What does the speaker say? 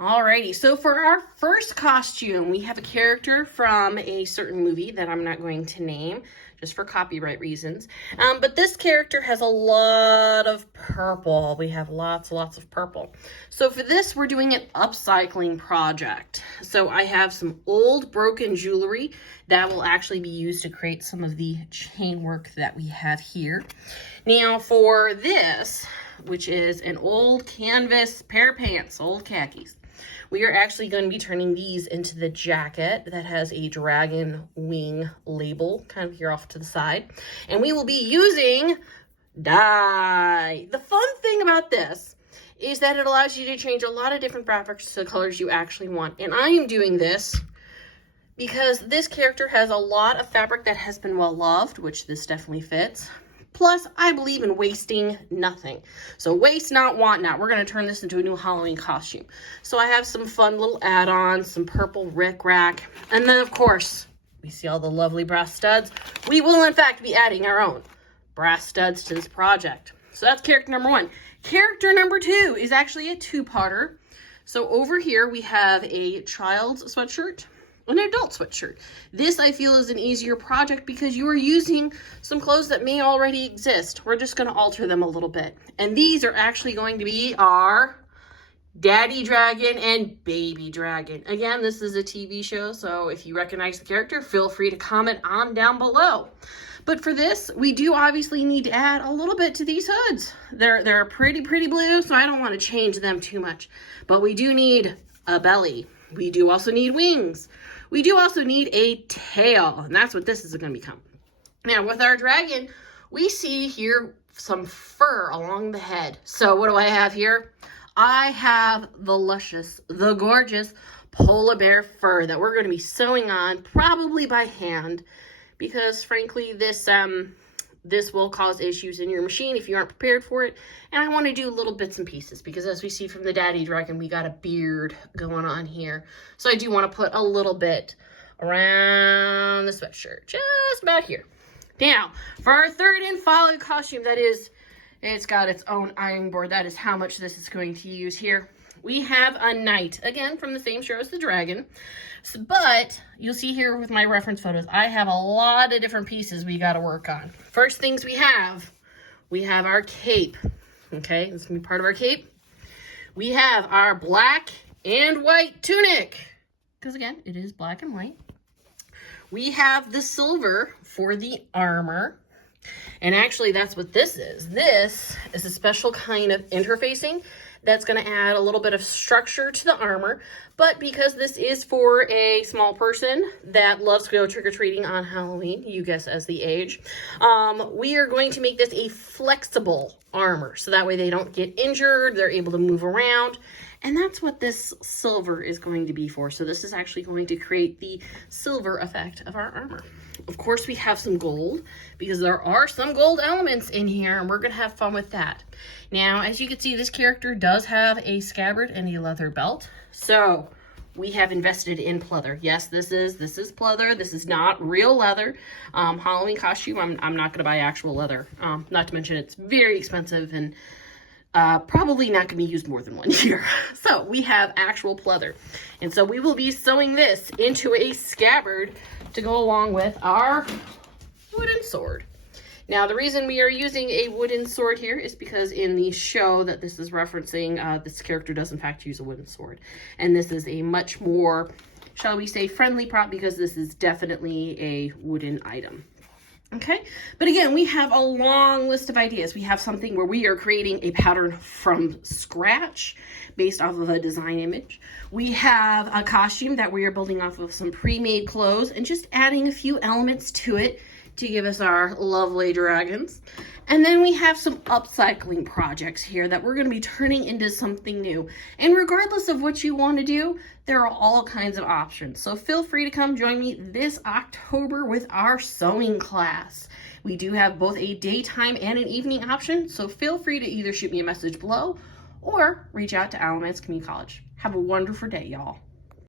Alrighty, so for our first costume, we have a character from a certain movie that I'm not going to name, just for copyright reasons. But this character has a lot of purple. We have lots of purple. So for this, we're doing an upcycling project. So I have some old broken jewelry that will actually be used to create some of the chain work that we have here. Now for this, which is an old canvas pair of pants, old khakis, we are actually going to be turning these into the jacket that has a dragon wing label kind of here off to the side. And we will be using dye. The fun thing about this is that it allows you to change a lot of different fabrics to the colors you actually want. And I am doing this because this character has a lot of fabric that has been well loved, which this definitely fits. Plus, I believe in wasting nothing. So waste not, want not. We're going to turn this into a new Halloween costume. So I have some fun little add-ons, some purple rickrack. And then, of course, we see all the lovely brass studs. We will, in fact, be adding our own brass studs to this project. So that's character number one. Character number two is actually a two-parter. So over here, we have a child's sweatshirt, an adult sweatshirt. This I feel is an easier project because you are using some clothes that may already exist. We're just going to alter them a little bit. And these are actually going to be our Daddy Dragon and Baby Dragon. Again, this is a TV show, so if you recognize the character, feel free to comment on down below. But for this, we do obviously need to add a little bit to these hoods. They're pretty blue, so I don't want to change them too much. But we do need a belly. We do also need wings. We do also need a tail, and that's what this is going to become. Now, with our dragon, we see here some fur along the head. So what do I have here? I have the luscious, the gorgeous polar bear fur that we're going to be sewing on, probably by hand, because frankly, this will cause issues in your machine if you aren't prepared for it. And I want to do little bits and pieces because as we see from the Daddy Dragon, we got a beard going on here. So I do want to put a little bit around the sweatshirt, just about here. Now, for our third and final costume, it's got its own ironing board. That is how much this is going to use here. We have a knight, again, from the same show as the dragon. But you'll see here with my reference photos, I have a lot of different pieces we got to work on. First things we have our cape. Okay, this is going to be part of our cape. We have our black and white tunic. Because again, it is black and white. We have the silver for the armor. And actually, that's what this is. This is a special kind of interfacing that's going to add a little bit of structure to the armor. But because this is for a small person that loves to go trick-or-treating on Halloween, you guess as the age, we are going to make this a flexible armor. So that way they don't get injured, they're able to move around. And that's what this silver is going to be for. So this is actually going to create the silver effect of our armor. Of course, we have some gold because there are some gold elements in here and we're going to have fun with that. Now, as you can see, this character does have a scabbard and a leather belt. So we have invested in pleather. Yes, this is pleather. This is not real leather. Halloween costume, I'm not going to buy actual leather. Not to mention it's very expensive and probably not going to be used more than 1 year. So we have actual pleather. And so we will be sewing this into a scabbard to go along with our wooden sword. Now, the reason we are using a wooden sword here is because in the show that this is referencing, this character does in fact use a wooden sword. And this is a much more, shall we say, friendly prop because this is definitely a wooden item. Okay, but again, we have a long list of ideas. We have something where we are creating a pattern from scratch based off of a design image. We have a costume that we are building off of some pre-made clothes and just adding a few elements to it to give us our lovely dragons. And then we have some upcycling projects here that we're going to be turning into something new. And regardless of what you want to do, there are all kinds of options. So feel free to come join me this October with our sewing class. We do have both a daytime and an evening option, so feel free to either shoot me a message below or reach out to Alamance Community College. Have a wonderful day, y'all.